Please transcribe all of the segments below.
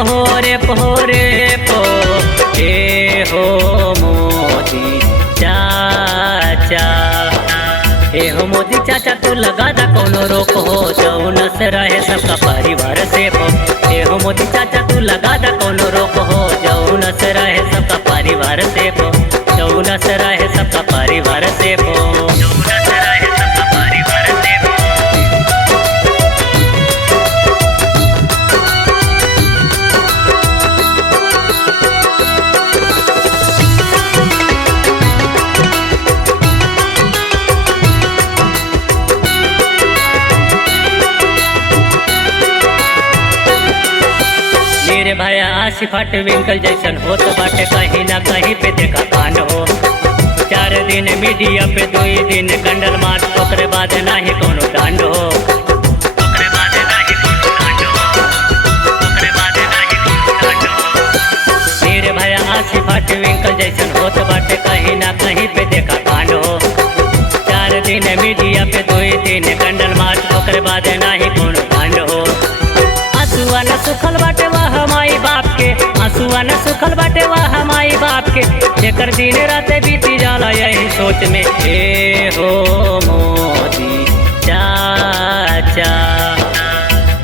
पोरे पोरे पो ए हो मोदी चाचा। ए हो मोदी चाचा तू लगा दा कोनो रोक हो, जौन से रहे सबका परिवार से हो। ए हो मोदी चाचा तू लगा दा कोनो रोक हो, जौन से रहे सबका परिवार से हो। जौन से रहे सबका परिवार से हो। जौन से रहे सबका परिवार से हो। मेरे भाया आसिफ विंकल जैसन होत बाटे, कहीं ना कहीं पे देखा कांड हो। 4 दिन मीडिया पे 2 दिन कंडल मार, ओकरे बाद नाही कोनो कांड हो। ओकरे बाद नाही कोनो कांड हो। ओकरे बाद नाही कोनो कांड हो। मेरे भाया आसिफ विंकल जैसन होत बाटे, कहीं ना कहीं पे देखा कांड हो। 4 दिन मीडिया पे 2 दिन कंडल मार, ओकरे बाद नाही कोनो कांड हो। आंसुआ न सुखल बाटे वाह माई बाप के, आंसुआ न सुखल बाटे वाह माई बाप के, जेकर दिन रात बीती जाला यही सोच में। ए हो मोदी चाचा।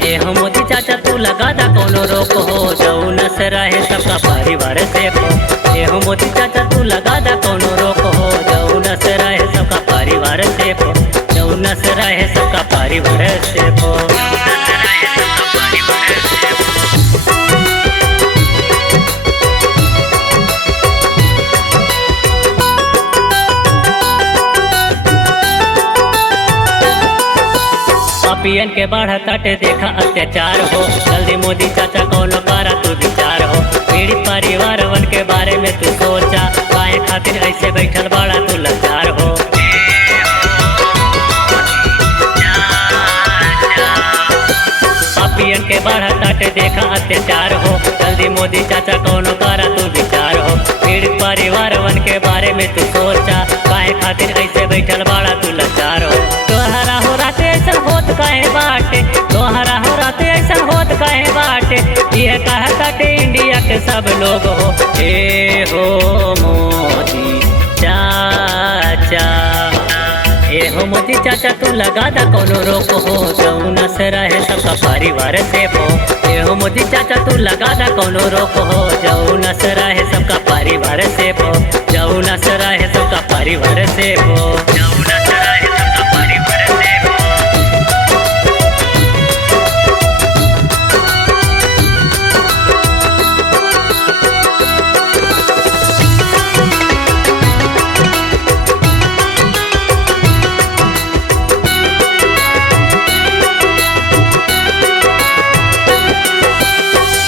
ए हो मोदी चाचा तू लगा दा कोनो रोक हो, जौन से रहे सबका परिवार से हो। ए हो मोदी चाचा तू लगा दा कोनो रोक हो, जौन से रहे सबका परिवार से हो। जौन से रहे सबका परिवार से हो। पपियन के बढ़ा ताटे देखा अत्याचार हो, जल्दी मोदी चाचा कोनो करा तू विचार हो। पीड़ित परिवार वन के बारे में तू सोचा, काहे खातिर ऐसे बैठल बड़ा तू लाचार हो। पपियन के बढ़ा ताटे देखा अत्याचार हो, जल्दी मोदी चाचा कोनो करा तू विचार हो। पीड़ित परिवार वन के बारे में तू सोचा, काहे खातिर ऐसे बैठल बड़ा तू लाचार हो। तोहरा हो राते ऐसा होत काहे बाटे, तोहरा हो राते ऐसा होत काहे बाटे, ये कहताटे इंडिया के सब लोग हो। ए हो मोदी चाचा। ए हो मोदी चाचा तू लगा दा कोनो रोक हो, जौन से रहे सबका परिवार से हो। ए हो मोदी चाचा तू लगा दा कोनो रोक हो, जौन से रहे सबका परिवार से हो। जौन से रहे सबका परिवार से हो। जौन से रहे सबका परिवार से हो।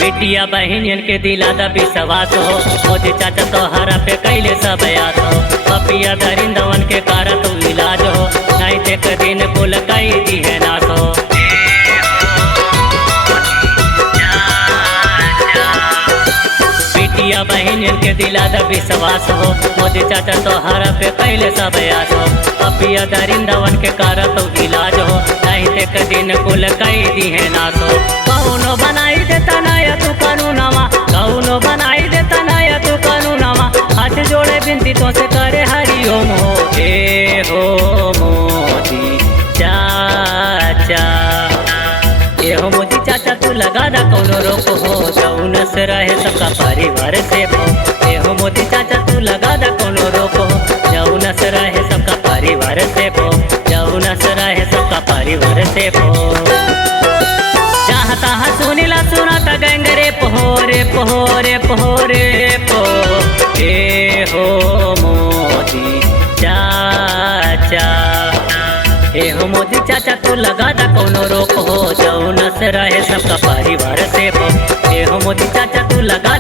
बेटिया बहनियन के दिला दा विश्वास हो, मोदी चाचा तोहरा पे कैले सब याद हो। पपिया दरिंदवन के कारा तू इलाज हो, नहीं देख दिन कुल कई दी है नाश हो। बेटिया बहनियन के दिला दा विश्वास हो, मोदी चाचा तोहरा पे कैले सब याद हो। पपिया दरिंदवन के कारा तू इलाज हो, नहीं देख दिन कुल कई दी है नाश हो। कौनो बनाई देता नया तू कानूनवा, कौनो बनाई देता नया तू कानूनवा, हाथ जोड़े बिनती तो से करे हरिओम हो। ए हो मोदी चाचा। ए हो मोदी चाचा तू लगा दा कोनो रोक हो, जौन से रहे सबका परिवार से हो। ए हो मोदी चाचा तू लगा दा कोनो रोक हो, जौन से रहे सबका परिवार से हो। जौन से रहे सबका परिवार से हो। जहाँ तहाँ सुनीला सुनाता गंगरे पोरे पोरे पोरे पो। ए हो मोदी चाचा। ए हो मोदी चाचा तू लगा दा कोनो रोक हो, जौन से रहे सबका परिवार से हो। ए हो मोदी चाचा तू लगा